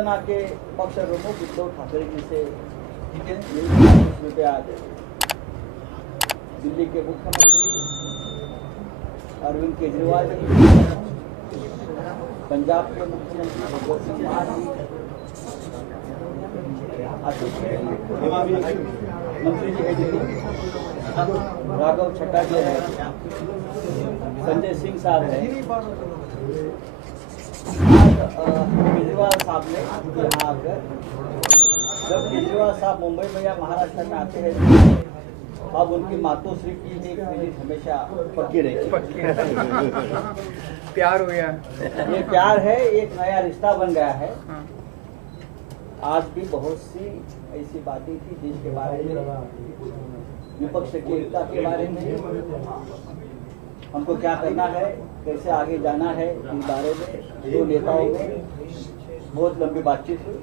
शिवसेना के पक्ष प्रमुख उद्धव ठाकरे जी से रुपये आज दिल्ली के मुख्यमंत्री अरविंद केजरीवाल जी, पंजाब के मुख्यमंत्री भगवत सिंह मान जी, मंत्री जी है दिल्ली, राघव छट्टा जी है, संजय सिंह साहब है। केजरीवाल साहब ने यहाँ आकर, जब केजरीवाल साहब मुंबई में या महाराष्ट्र में आते हैं, अब उनकी मातोश्री की एक फीलिंग हमेशा पक्की रहेगी। प्यार हो गया, ये प्यार है, एक नया रिश्ता बन गया है। आज भी बहुत सी ऐसी बातें थी देश के बारे में, विपक्ष की एकता के बारे में, हमको क्या करना है, कैसे आगे जाना है, इस बारे में दो नेताओं में बहुत लंबी बातचीत हुई।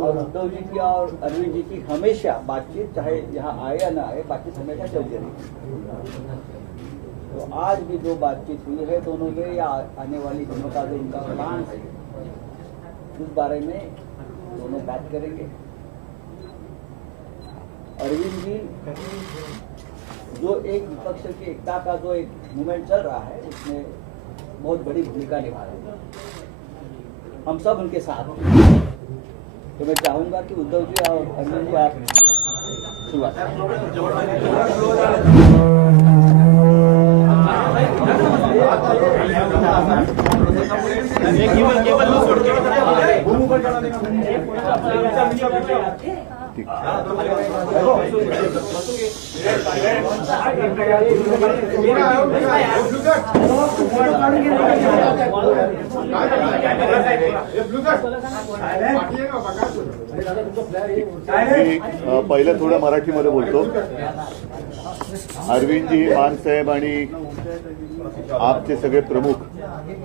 और उद्धव जी की और अरविंद जी की हमेशा बातचीत, चाहे यहाँ आए या ना आए, बातचीत हमेशा चलती रही। तो आज भी जो बातचीत हुई है दोनों में, या आने वाली दिनों का जो उनका प्लान है, उस बारे में दोनों बात करेंगे। अरविंद जी जो एक विपक्ष की एकता का जो एक मूवमेंट चल रहा है, उसमें बहुत बड़ी भूमिका निभा रहे हैं। हम सब उनके साथ हैं। तो मैं चाहूंगा कि उद्धव जी और अरविंद जी आप शुरुआत पहिलं थोडं मराठीमध्ये बोलतो। अरविंदजी मानसाहेब आणि आपचे सगळे प्रमुख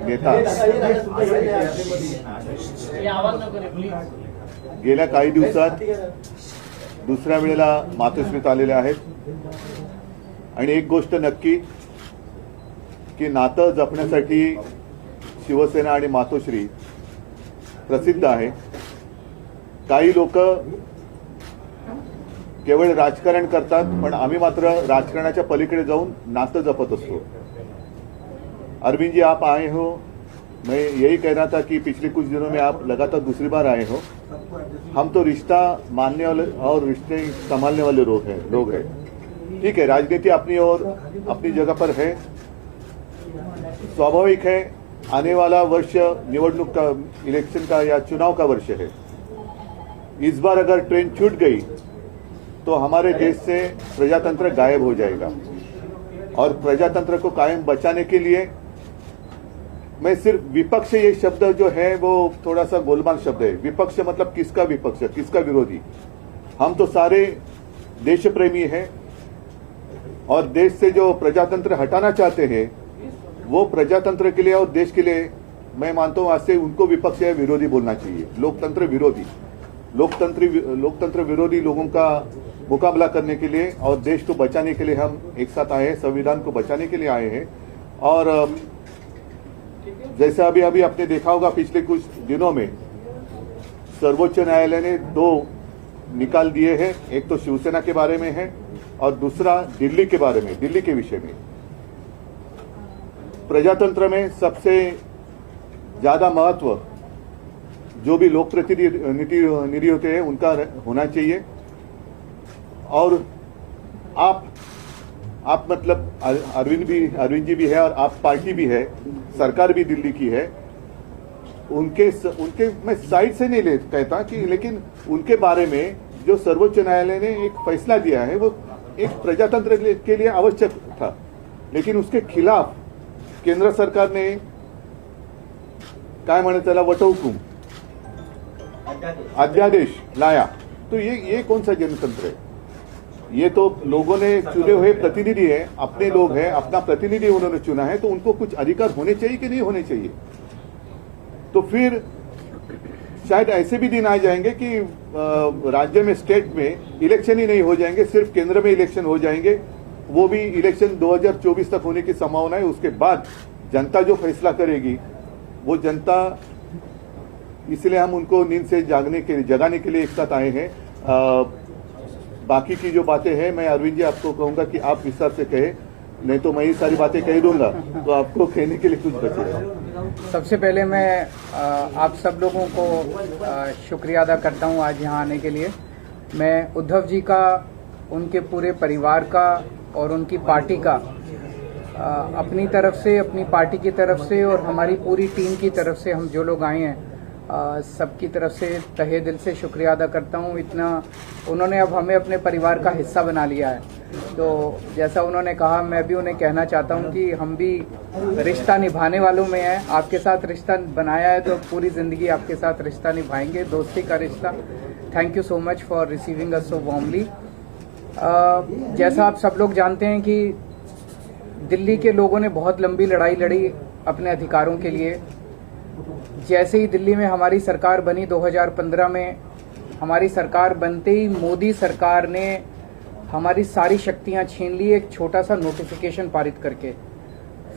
नेता गेल्या काही दिवसात दुसऱ्या वेळेला मातोश्रीत आलेले आहेत। आणि एक गोष्ट नक्की की नातं जपण्यासाठी शिवसेना आणि मातोश्री प्रसिद्ध आहे। काही लोक केवळ राजकारण करतात, पण आम्ही मात्र राजकारणाच्या पलीकडे जाऊन नातं जपत असतो। अरविंद जी आप आए हो, मैं यही कहना था कि पिछले कुछ दिनों में आप लगातार दूसरी बार आए हो। हम तो रिश्ता मानने वाले और रिश्ते संभालने वाले लोग हैं। ठीक है, राजनीति अपनी और अपनी जगह पर है। स्वाभाविक है, आने वाला वर्ष निवडणूक का, इलेक्शन का या चुनाव का वर्ष है। इस बार अगर ट्रेन छूट गई तो हमारे देश से प्रजातंत्र गायब हो जाएगा। और प्रजातंत्र को कायम बचाने के लिए मैं सिर्फ विपक्ष, ये शब्द जो है वो थोड़ा सा गोलमाल शब्द है। विपक्ष मतलब किसका विपक्ष, किसका विरोधी? हम तो सारे देश प्रेमी हैं और देश से जो प्रजातंत्र हटाना चाहते हैं, वो प्रजातंत्र के लिए और देश के लिए मैं मानता हूं आज से उनको विपक्ष या विरोधी बोलना चाहिए। लोकतंत्र विरोधी, लोकतंत्र विरोधी लोगों का मुकाबला करने के लिए और देश को बचाने के लिए हम एक साथ आए हैं, संविधान को बचाने के लिए आए हैं। और जैसा अभी आपने देखा होगा, पिछले कुछ दिनों में सर्वोच्च न्यायालय ने 2 निकाल दिए हैं। एक तो शिवसेना के बारे में है और दूसरा दिल्ली के बारे में, दिल्ली के विषय में। प्रजातंत्र में सबसे ज्यादा महत्व जो भी लोक प्रतिनिधि होते हैं उनका होना चाहिए। और आप मतलब अरविंद जी भी है और आप पार्टी भी है, सरकार भी दिल्ली की है। उनके मैं साइड से नहीं कहता कि, लेकिन उनके बारे में जो सर्वोच्च न्यायालय ने एक फैसला दिया है वो एक प्रजातंत्र के लिए आवश्यक था, लेकिन उसके खिलाफ केंद्र सरकार ने काय म्हणतात त्याला वटहुकूम, अध्यादेश लाया। तो ये कौन सा जनतंत्र है? ये तो लोगों ने चुने हुए प्रतिनिधि है, अपने लोग हैं, अपना प्रतिनिधि उन्होंने चुना है, तो उनको कुछ अधिकार होने चाहिए कि नहीं होने चाहिए? तो फिर शायद ऐसे भी दिन आ जाएंगे कि राज्य में, स्टेट में इलेक्शन ही नहीं हो जाएंगे, सिर्फ केंद्र में इलेक्शन हो जाएंगे। वो भी इलेक्शन 2024 तक होने की संभावना है। उसके बाद जनता जो फैसला करेगी वो जनता इसलिए हम उनको नींद से जगाने के लिए एक साथ आए हैं। बाकी की जो बातें हैं मैं अरविंद जी आपको कहूंगा कि आप हिसाब से कहे, नहीं तो मैं ही सारी बातें कह दूंगा तो आपको कहने के लिए कुछ बचेगा। सबसे पहले मैं आप सब लोगों को शुक्रिया अदा करता हूं आज यहां आने के लिए। मैं उद्धव जी का, उनके पूरे परिवार का और उनकी पार्टी का अपनी तरफ से, अपनी पार्टी की तरफ से और हमारी पूरी टीम की तरफ से, हम जो लोग आए हैं सबकी तरफ से तहे दिल से शुक्रिया अदा करता हूं। इतना उन्होंने अब हमें अपने परिवार का हिस्सा बना लिया है। तो जैसा उन्होंने कहा, मैं भी उन्हें कहना चाहता हूं कि हम भी रिश्ता निभाने वालों में हैं। आपके साथ रिश्ता बनाया है तो पूरी ज़िंदगी आपके साथ रिश्ता निभाएंगे, दोस्ती का रिश्ता। Thank you so much for receiving us so warmly. जैसा आप सब लोग जानते हैं कि दिल्ली के लोगों ने बहुत लंबी लड़ाई लड़ी अपने अधिकारों के लिए। जैसे ही दिल्ली में हमारी सरकार बनी 2015 में, हमारी सरकार बनते ही मोदी सरकार ने हमारी सारी शक्तियां छीन ली एक छोटा सा नोटिफिकेशन पारित करके।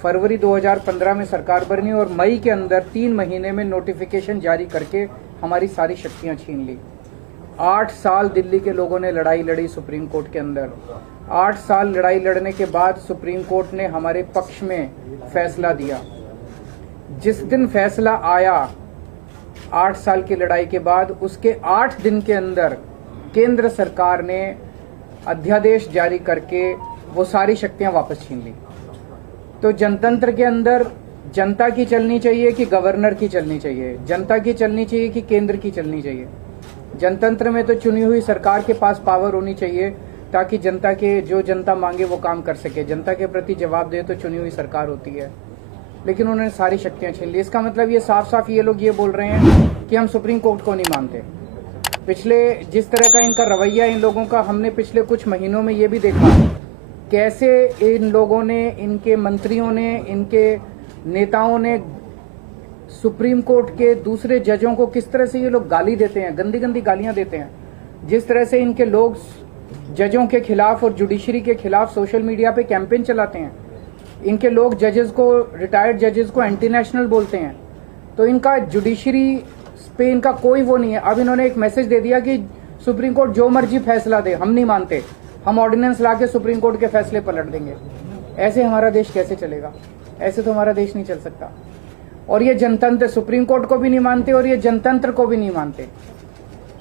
फरवरी 2015 में सरकार बनी और मई के अंदर 3 महीने में नोटिफिकेशन जारी करके हमारी सारी शक्तियां छीन ली। 8 साल दिल्ली के लोगों ने लड़ाई लड़ी सुप्रीम कोर्ट के अंदर। 8 साल लड़ाई लड़ने के बाद सुप्रीम कोर्ट ने हमारे पक्ष में फैसला दिया। जिस दिन फैसला आया 8 साल की लड़ाई के बाद, उसके 8 दिन के अंदर केंद्र सरकार ने अध्यादेश जारी करके वो सारी शक्तियां वापस छीन ली। तो जनतंत्र के अंदर जनता की चलनी चाहिए कि गवर्नर की चलनी चाहिए, जनता की चलनी चाहिए कि केंद्र की चलनी चाहिए। जनतंत्र में तो चुनी हुई सरकार के पास पावर होनी चाहिए ताकि जनता के जो जनता मांगे वो काम कर सके, जनता के प्रति जवाब दे तो चुनी हुई सरकार होती है। लेकिन उन्होंने सारी शक्तियां छीन ली। इसका मतलब ये साफ साफ ये लोग ये बोल रहे हैं कि हम सुप्रीम कोर्ट को नहीं मानते। पिछले जिस तरह का इनका रवैया इन लोगों का, हमने पिछले कुछ महीनों में ये भी देखा कैसे इन लोगों ने, इनके मंत्रियों ने, इनके नेताओं ने सुप्रीम कोर्ट के दूसरे जजों को किस तरह से ये लोग गाली देते हैं, गंदी गंदी गालियां देते हैं। जिस तरह से इनके लोग जजों के खिलाफ और जुडिशरी के खिलाफ सोशल मीडिया पे कैंपेन चलाते हैं। इनके लोग जजेस को, रिटायर्ड जजेस को एंटी नेशनल बोलते हैं। तो इनका जुडिशरी पे इनका कोई वो नहीं है। अब इन्होंने एक मैसेज दे दिया कि सुप्रीम कोर्ट जो मर्जी फैसला दे, हम नहीं मानते, हम ऑर्डिनेंस लाके सुप्रीम कोर्ट के फैसले पलट देंगे। ऐसे हमारा देश कैसे चलेगा? ऐसे तो हमारा देश नहीं चल सकता। और ये जनतंत्र सुप्रीम कोर्ट को भी नहीं मानते और ये जनतंत्र को भी नहीं मानते।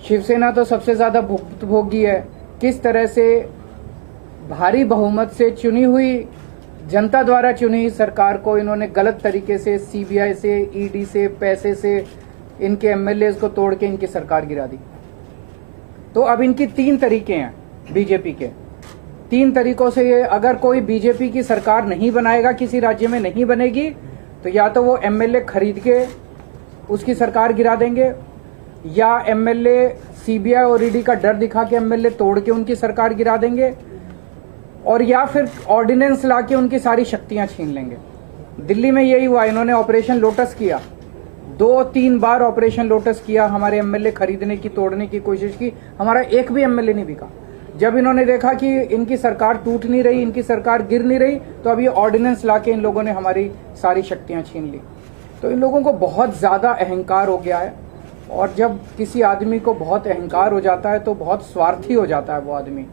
शिवसेना तो सबसे ज्यादा भुक्तभोगी है। किस तरह से भारी बहुमत से चुनी हुई, जनता द्वारा चुनी सरकार को इन्होंने गलत तरीके से सीबीआई से, ईडी से, पैसे से इनके एमएलए को तोड़ के इनकी सरकार गिरा दी। तो अब इनकी 3 तरीके हैं बीजेपी के। 3 तरीकों से ये, अगर कोई बीजेपी की सरकार नहीं बनाएगा, किसी राज्य में नहीं बनेगी, तो या तो वो एमएलए खरीद के उसकी सरकार गिरा देंगे, या एमएलए सीबीआई और ईडी का डर दिखा के एमएलए तोड़ के उनकी सरकार गिरा देंगे, और या फिर ऑर्डिनेंस लाके उनकी सारी शक्तियां छीन लेंगे। दिल्ली में यही हुआ। इन्होंने ऑपरेशन लोटस किया, 2-3 बार ऑपरेशन लोटस किया, हमारे एमएलए खरीदने की, तोड़ने की कोशिश की, हमारा एक भी एमएलए नहीं बिका। जब इन्होंने देखा कि इनकी सरकार टूट नहीं रही, इनकी सरकार गिर नहीं रही, तो अब ये ऑर्डिनेंस लाके इन लोगों ने हमारी सारी शक्तियां छीन ली। तो इन लोगों को बहुत ज्यादा अहंकार हो गया है, और जब किसी आदमी को बहुत अहंकार हो जाता है तो बहुत स्वार्थी हो जाता है वो आदमी।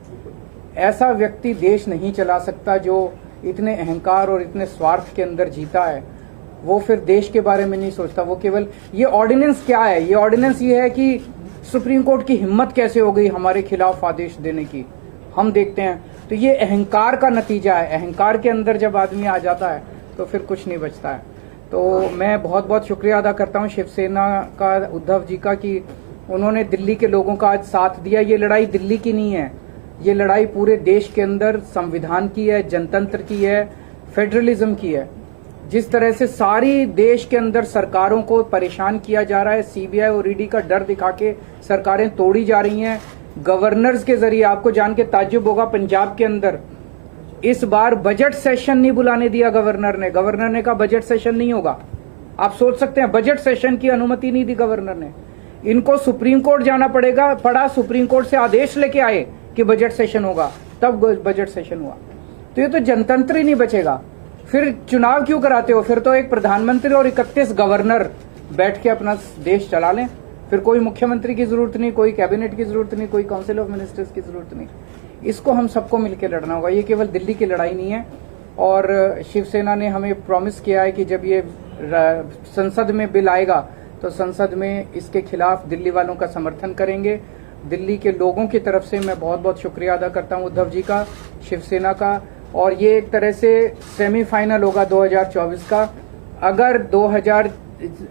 ऐसा व्यक्ति देश नहीं चला सकता जो इतने अहंकार और इतने स्वार्थ के अंदर जीता है। वो फिर देश के बारे में नहीं सोचता, वो केवल, ये ऑर्डिनेंस क्या है? ये ऑर्डिनेंस ये है कि सुप्रीम कोर्ट की हिम्मत कैसे हो गई हमारे खिलाफ आदेश देने की, हम देखते हैं। तो ये अहंकार का नतीजा है। अहंकार के अंदर जब आदमी आ जाता है तो फिर कुछ नहीं बचता है। तो मैं बहुत बहुत शुक्रिया अदा करता हूँ शिवसेना का, उद्धव जी का, कि उन्होंने दिल्ली के लोगों का आज साथ दिया। ये लड़ाई दिल्ली की नहीं है, ये लड़ाई पूरे देश के अंदर संविधान की है, जनतंत्र की है, फेडरलिज्म की है। जिस तरह से सारी देश के अंदर सरकारों को परेशान किया जा रहा है, सीबीआई और ईडी का डर दिखा के सरकारें तोड़ी जा रही हैं गवर्नर्स के जरिए। आपको जान के ताज्जुब होगा, पंजाब के अंदर इस बार बजट सेशन नहीं बुलाने दिया गवर्नर ने। गवर्नर ने कहा बजट सेशन नहीं होगा। आप सोच सकते हैं, बजट सेशन की अनुमति नहीं दी गवर्नर ने। इनको सुप्रीम कोर्ट जाना पड़ा, सुप्रीम कोर्ट से आदेश लेके आए कि बजट सेशन होगा, तब बजट सेशन हुआ। तो ये तो जनतंत्र ही नहीं बचेगा। फिर चुनाव क्यों कराते हो? फिर तो एक प्रधानमंत्री और 31 गवर्नर बैठ के अपना देश चला लें। फिर कोई मुख्यमंत्री की जरूरत नहीं, कोई कैबिनेट की जरूरत नहीं, कोई काउंसिल ऑफ मिनिस्टर्स की जरूरत नहीं। इसको हम सबको मिलकर लड़ना होगा। ये केवल दिल्ली की लड़ाई नहीं है। और शिवसेना ने हमें प्रॉमिस किया है कि जब ये संसद में बिल आएगा तो संसद में इसके खिलाफ दिल्ली वालों का समर्थन करेंगे। दिल्ली के लोगों की तरफ से मैं बहुत बहुत शुक्रिया अदा करता हूं उद्धव जी का, शिवसेना का। और ये एक तरह से सेमीफाइनल होगा 2024 का। अगर 2000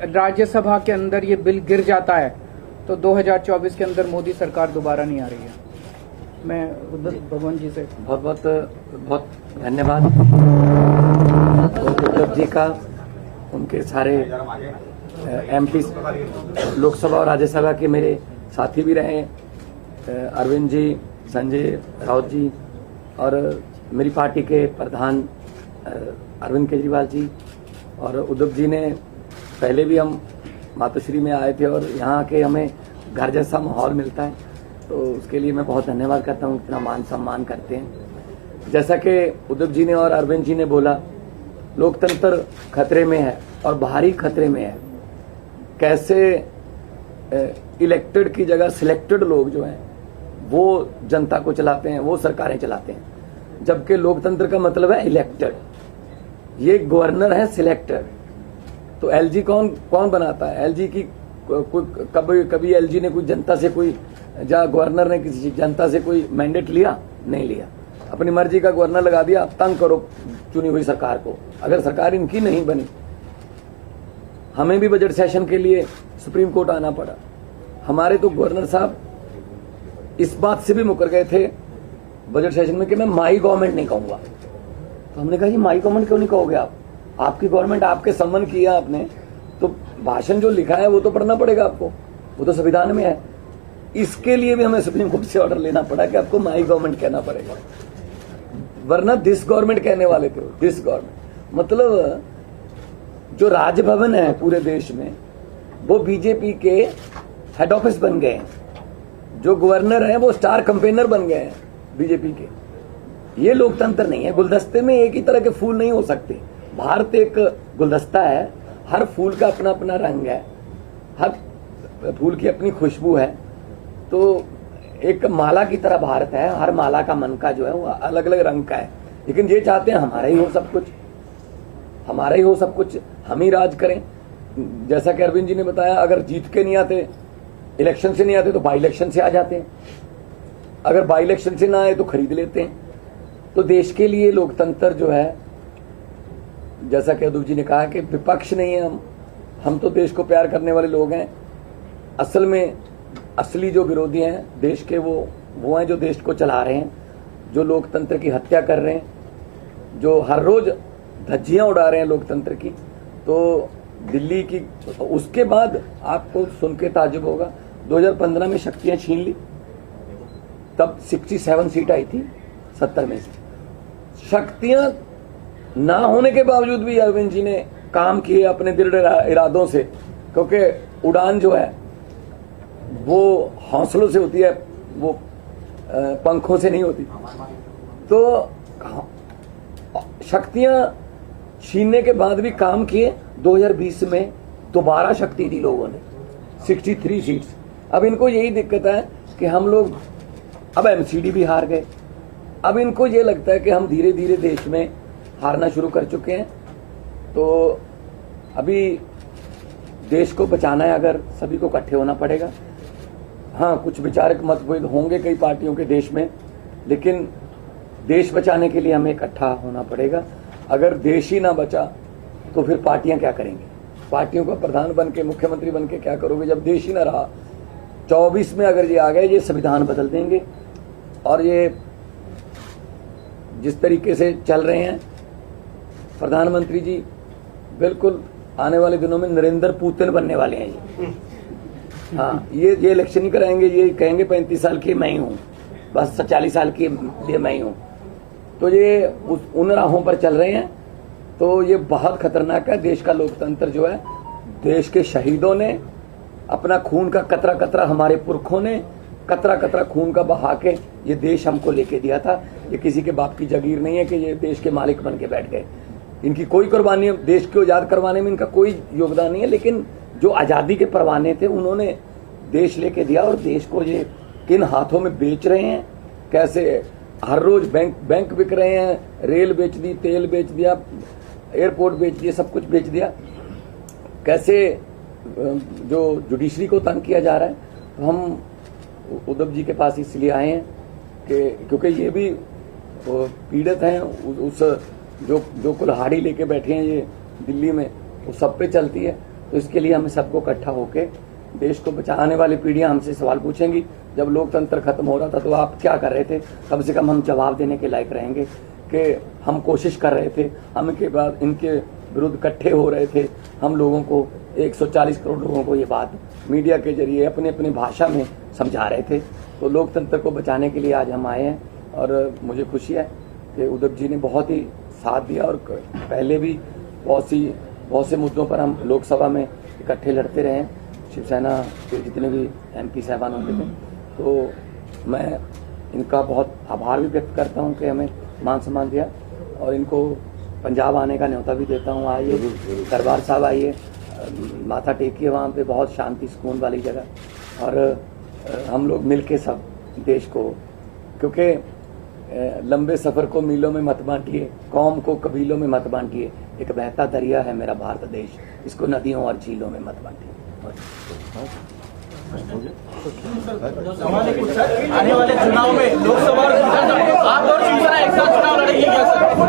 राज्यसभा के अंदर ये बिल गिर जाता है तो 2024 के अंदर मोदी सरकार दोबारा नहीं आ रही है। मैं भगवान जी से बहुत धन्यवाद उद्धव जी का, उनके सारे एमपी लोकसभा और राज्यसभा के मेरे साथी भी रहे, अरविंद जी, संजय राउत जी और मेरी पार्टी के प्रधान अरविंद केजरीवाल जी। और उद्धव जी ने पहले भी हम मातोश्री में आए थे और यहाँ के हमें घर जैसा माहौल मिलता है, तो उसके लिए मैं बहुत धन्यवाद करता हूँ, इतना मान सम्मान करते हैं। जैसा कि उद्धव जी ने और अरविंद जी ने बोला, लोकतंत्र खतरे में है और भारी खतरे में है। कैसे इलेक्टेड की जगह सिलेक्टेड लोग जो हैं वो जनता को चलाते हैं, वो सरकारें चलाते हैं, जबकि लोकतंत्र का मतलब है इलेक्टेड। ये गवर्नर है सिलेक्टेड। तो एलजी कौन बनाता है? एलजी की कभी एलजी ने कोई जनता से कोई गवर्नर ने किसी जनता से कोई मैंडेट लिया? नहीं लिया। अपनी मर्जी का गवर्नर लगा दिया, तंग करो चुनी हुई सरकार को। अगर सरकार इनकी नहीं बनी, हमें भी बजट सेशन के लिए सुप्रीम कोर्ट आना पड़ा। हमारे तो गवर्नर साहब इस बात से भी मुकर गए थे बजट सेशन में कि मैं माई गवर्नमेंट नहीं कहूंगा। तो हमने कहा जी माई गवर्नमेंट क्यों नहीं कहोगे आप? आपकी गवर्नमेंट, आपके सम्मान किया आपने, तो भाषण जो लिखा है वो तो पढ़ना पड़ेगा आपको, वो तो संविधान में है। इसके लिए भी हमें सुप्रीम कोर्ट से ऑर्डर लेना पड़ा कि आपको माई गवर्नमेंट कहना पड़ेगा, वरना दिस गवर्नमेंट कहने वाले थे। दिस गवर्नमेंट मतलब जो राजभवन है पूरे देश में वो बीजेपी के हेड ऑफिस बन गए हैं। जो गवर्नर है वो स्टार कैंपेनर बन गए हैं बीजेपी के। ये लोकतंत्र नहीं है। गुलदस्ते में एक ही तरह के फूल नहीं हो सकते। भारत एक गुलदस्ता है, हर फूल का अपना अपना रंग है, हर फूल की अपनी खुशबू है। तो एक माला की तरह भारत है, हर माला का मन का जो है वो अलग अलग रंग का है। लेकिन ये चाहते हैं हमारा ही हो सब कुछ, हमारा ही हो सब कुछ, हम ही राज करें। जैसा कि अरविंद जी ने बताया, अगर जीत के नहीं आते, इलेक्शन से नहीं आते तो बाई इलेक्शन से आ जाते हैं, अगर बाई इलेक्शन से ना आए तो खरीद लेते हैं। तो देश के लिए लोकतंत्र जो है, जैसा कि उद्धव जी ने कहा कि विपक्ष नहीं है हम तो देश को प्यार करने वाले लोग हैं। असल में असली जो विरोधी हैं देश के वो हैं जो देश को चला रहे हैं, जो लोकतंत्र की हत्या कर रहे हैं, जो हर रोज धज्जियां उड़ा रहे हैं लोकतंत्र की। तो दिल्ली की, उसके बाद आपको सुन के ताज्जुब होगा, 2015 में शक्तियां छीन ली, तब 67 सीट आई थी 70 में से। शक्तियां ना होने के बावजूद भी अरविंद जी ने काम किए अपने दृढ़ इरादों से, क्योंकि उड़ान जो है वो हौसलों से होती है, वो पंखों से नहीं होती। तो शक्तियां छीनने के बाद भी काम किए। 2020 में दोबारा शक्ति दी लोगों ने, 63 सीट्स। अब इनको यही दिक्कत है कि हम लोग अब एमसीडी भी हार गए। अब इनको ये लगता है कि हम धीरे धीरे देश में हारना शुरू कर चुके हैं। तो अभी देश को बचाना है, अगर सभी को इकट्ठे होना पड़ेगा। हाँ, कुछ विचारक मतभेद होंगे कई पार्टियों के देश में, लेकिन देश बचाने के लिए हमें इकट्ठा होना पड़ेगा। अगर देश ही ना बचा तो फिर पार्टियां क्या करेंगी? पार्टियों का प्रधान बन के, मुख्यमंत्री बन के क्या करोगे जब देश ही ना रहा? 24 में अगर ये आ गए, ये संविधान बदल देंगे। और ये जिस तरीके से चल रहे हैं प्रधानमंत्री जी, बिल्कुल आने वाले दिनों में नरेंद्र पुतिन बनने वाले हैं ये। हाँ, ये इलेक्शन ही कराएंगे, ये कहेंगे 35 साल की मैं ही हूँ, बस 40 साल की लिए मैं ही हूँ। तो ये उन राहों पर चल रहे हैं। तो ये बहुत खतरनाक है। देश का लोकतंत्र जो है, देश के शहीदों ने अपना खून का कतरा कतरा, हमारे पुरखों ने कतरा कतरा खून का बहा के ये देश हमको लेके दिया था। ये किसी के बाप की जागीर नहीं है कि ये देश के मालिक बन के बैठ गए। इनकी कोई कुर्बानी, देश को आजाद करवाने में इनका कोई योगदान नहीं है, लेकिन जो आज़ादी के परवाने थे उन्होंने देश लेके दिया, और देश को ये किन हाथों में बेच रहे हैं, कैसे हर रोज बैंक बिक रहे हैं, रेल बेच दी, तेल बेच दिया, एयरपोर्ट बेच दिया, सब कुछ बेच दिया, कैसे जो जुडिशरी को तंग किया जा रहा है। तो हम उद्धव जी के पास इसलिए आए हैं कि क्योंकि ये भी पीड़ित हैं, उस जो कुल्हाड़ी लेके बैठे हैं ये दिल्ली में, वो सब पे चलती है। तो इसके लिए हमें सबको इकट्ठा होके देश को बचाने वाली पीढ़ियां हमसे सवाल पूछेंगी, जब लोकतंत्र खत्म हो रहा था तो आप क्या कर रहे थे, कम से कम हम जवाब देने के लायक रहेंगे कि हम कोशिश कर रहे थे, हम इनके बाद इनके विरुद्ध इकट्ठे हो रहे थे, हम लोगों को 140 करोड़ लोगों को ये बात मीडिया के जरिए अपने अपनी भाषा में समझा रहे थे। तो लोकतंत्र को बचाने के लिए आज हम आए हैं, और मुझे खुशी है कि उद्धव जी ने बहुत ही साथ दिया, और पहले भी बहुत से मुद्दों पर हम लोकसभा में इकट्ठे लड़ते रहे हैं, शिवसेना के जितने भी MP साहबान होते थे। तो मैं इनका बहुत आभार भी व्यक्त करता हूं कि हमें मान सम्मान दिया, और इनको पंजाब आने का न्योता भी देता हूं। आइए दरबार साहब, आइए माथा टेकिए, वहाँ पे बहुत शांति सुकून वाली जगह, और हम लोग मिलके सब देश को, क्योंकि लंबे सफर को मीलों में मत बांटिए, कौम को कबीलों में मत बांटिए, एक बहता दरिया है मेरा भारत देश, इसको नदियों और झीलों में मत बांटिए। सवाल है कुछ सर, आने वाले चुनाव में लोकसभा और आप और शिवसेना एक साथ चुनाव लड़ेंगे क्या सर?